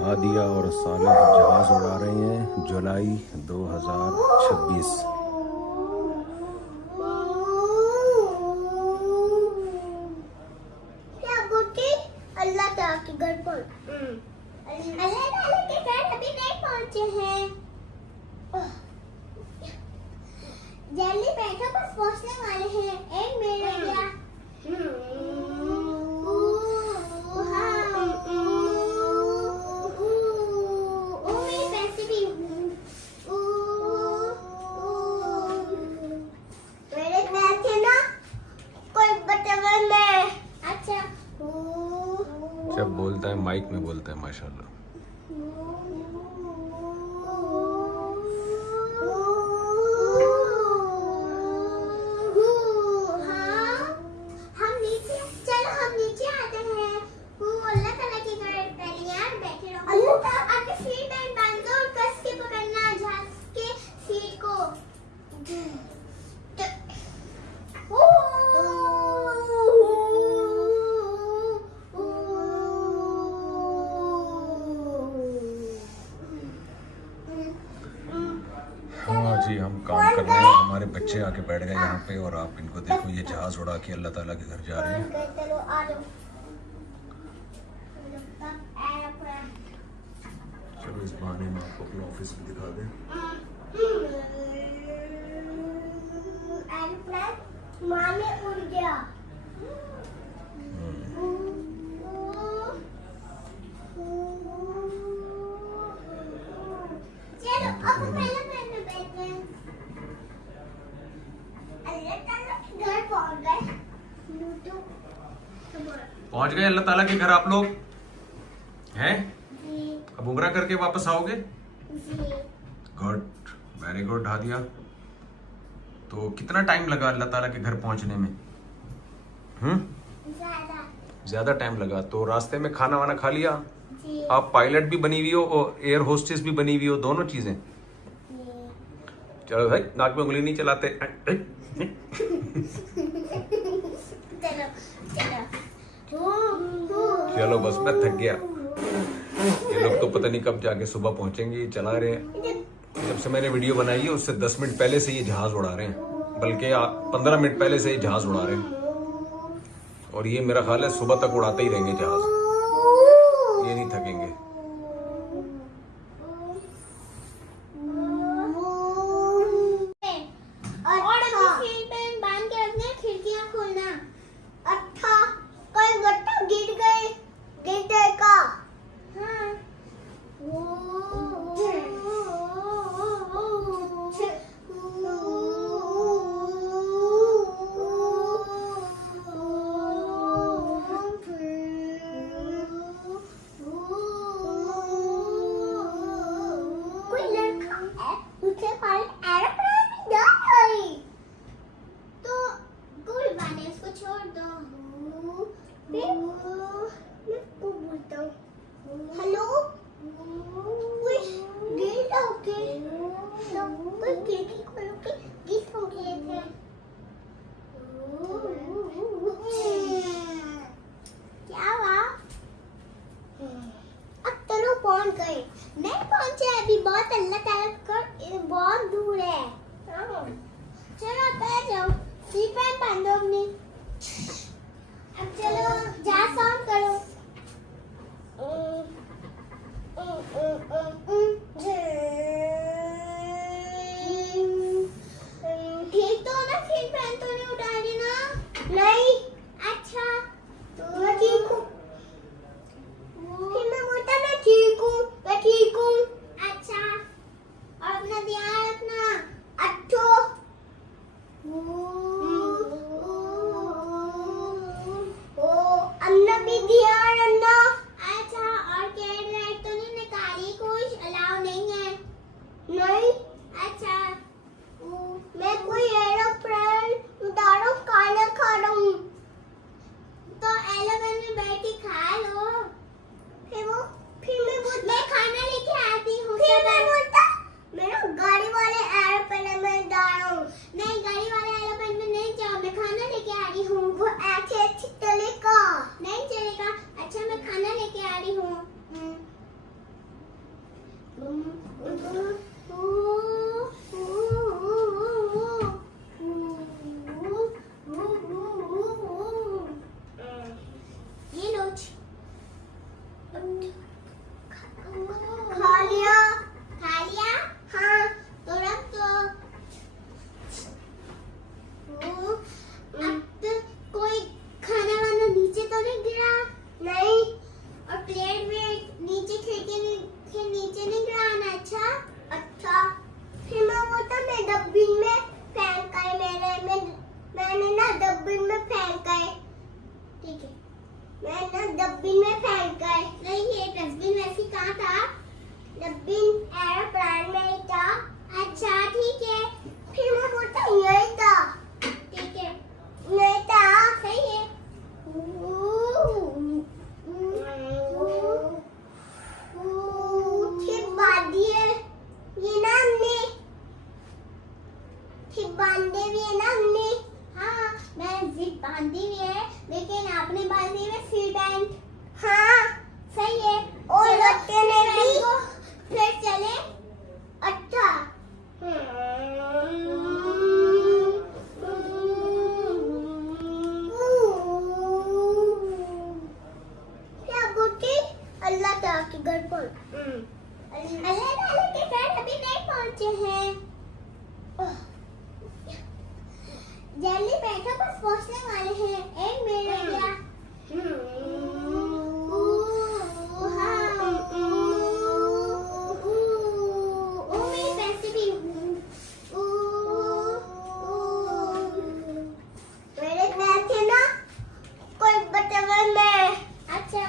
हादिया और सालिह जहाज उड़ा रहे हैं। जुलाई 2026। अल्लाह ताला के घर पर अल्लाह ताला के घर अभी नहीं पहुंचे हैं। जल्दी बैठो, बस पहुंचने वाले हैं। एक मिनट रह गया। मेरे पैसे भी मेरे पैसे ना कोई बटवा में। अच्छा जब बोलता है माइक में बोलता है माशाल्लाह। हाँ जी, हम काम कर रहे हैं। हमारे बच्चे आके बैठ गए यहाँ पे और आप इनको देखो, ये जहाज उड़ा के अल्लाह ताला के घर जा रहे हैं। चलो इस बहाने में आपको अपना ऑफिस भी दिखा दें। माने उड़ गया। चलो अब पहले बैठते हैं। अल्लाह ताला के घर पहुंच गए। पहुंच गए अल्लाह ताला के घर आप लोग हैं? जी अब उम्रा करके वापस आओगे? जी गुड, वेरी गुड हादिया। तो कितना टाइम लगा अल्लाह ताला के घर पहुंचने में? ज्यादा ज्यादा टाइम लगा। तो रास्ते में खाना वाना खा लिया? जी आप पायलट भी बनी हुई हो और एयर होस्टेस भी बनी हुई हो, दोनों चीजें। चलो भाई, नाक में उंगली नहीं चलाते। चलो चलो चलो बस, मैं थक गया। ये लोग तो पता नहीं कब जाके सुबह पहुंचेंगे। चला रहे हैं, जब से मैंने वीडियो बनाई है उससे 10 मिनट पहले से ये जहाज उड़ा रहे हैं, बल्कि 15 मिनट पहले से ये जहाज उड़ा रहे हैं। और ये मेरा ख्याल है सुबह तक उड़ाते ही रहेंगे जहाज, ये नहीं थकेंगे। और अभी सीट बेल्ट बांध के रखना, खिड़कियां खोलना। अच्छा, कोई गट्टा गिर जाएगा। हाँ। कोई लड़का है, उसके पास एरोप्लेन में जा रही। तो कोई बात नहीं, इसको छोड़ दो। मैं को बोलता हूँ हेलो। कोई गेट आओगे तो कोई खिड़की खोलो के गीत सुन रहे थे। क्या हुआ? अब चलो पहुंच गए। नहीं पहुंचे अभी, बहुत अल्लाह ताला का बहुत दूर है। चलो बैठ जाओ, सीट बेल्ट बांधो अपनी। अब चलो जा साउंड करो। ठीक तो ना, सीट बेल्ट तो नहीं उतारी ना? नहीं। अच्छा तो मैं ठीक हूँ। फिर मैं बोलता मैं ठीक हूँ, मैं ठीक हूँ। अच्छा, और अपना ध्यान रखना। अच्छो ओ अन्ना डस्टबिन में फेंक गए। नहीं, ये डस्टबिन वैसे कहाँ था? डस्टबिन एरोप्लेन में ही था। अच्छा ठीक है, फिर मैं बोलता यही था। ठीक है, नहीं था। सही है। ठीक बांध दिए ये ना हमने, ठीक बांधे भी है ना हमने। हाँ, मैं जिप बांधी हुई है, लेकिन आपने बांधी हुई सीट बैंड। हाँ सही है। और लड़के ने भी। फिर चले। अच्छा क्या बोलती? अल्लाह ताला के घर पर। अल्लाह ताला के घर अभी नहीं पहुंचे हैं। जल्दी बैठो, बस पहुंचने वाले हैं। 1 मिनट रह गया। मेरे पैसे भी। मेरे पैसे ना कोई बचावे में। अच्छा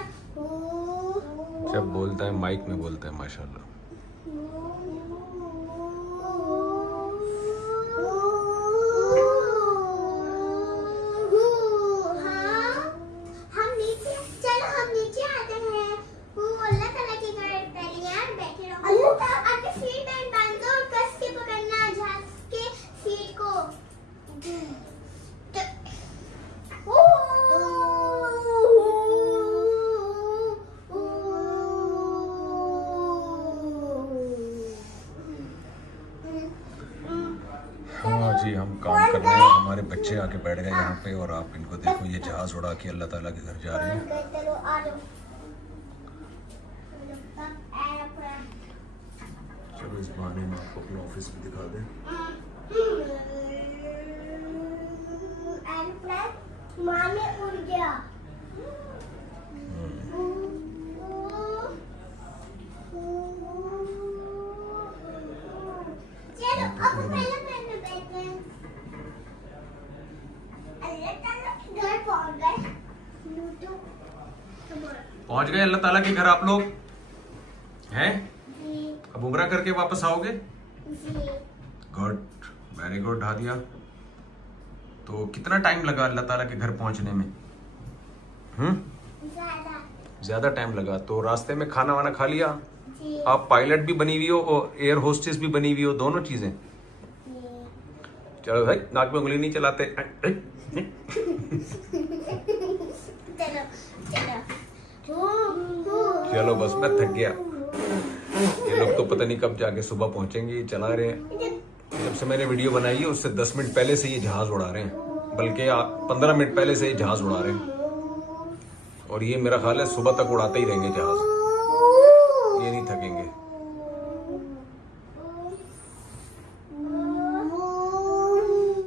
जब बोलता है माइक में बोलता है माशाल्लाह। हाँ जी, हम काम कर रहे हैं। हमारे बच्चे आके बैठ गए यहाँ पे और आप इनको देखो, ये जहाज उड़ा के अल्लाह ताला के घर जा रहे हैं। चलो आ जाओ। चलो इस बहाने में आपको अपना ऑफिस भी दिखा दें। माँ में उड़ गया। चलो अब पहले मैंने बैठे हैं। अल्लाह ताला के घर पहुंच गए। पहुंच गए अल्लाह ताला के घर आप लोग हैं? जी अब उम्रा करके वापस आओगे? जी। Good, very good Hadiya. तो कितना टाइम लगा अल्लाह ताला के घर पहुंचने में? ज्यादा टाइम लगा। तो रास्ते में खाना वाना खा लिया? जी आप पायलट भी बनी हुई हो और एयर होस्टेस भी बनी हुई हो, दोनों चीजें। जी। चलो भाई, नाक में उंगली नहीं चलाते। चलो चलो। चलो बस, मैं थक गया। ये लोग तो पता नहीं कब जाके सुबह पहुंचेंगे। ये चला रहे हैं। जब से मैंने वीडियो बनाई है उससे 10 मिनट पहले से ये जहाज उड़ा रहे हैं, बल्कि 15 मिनट पहले से ये जहाज उड़ा रहे हैं। और ये मेरा ख्याल है सुबह तक उड़ाते ही रहेंगे जहाज।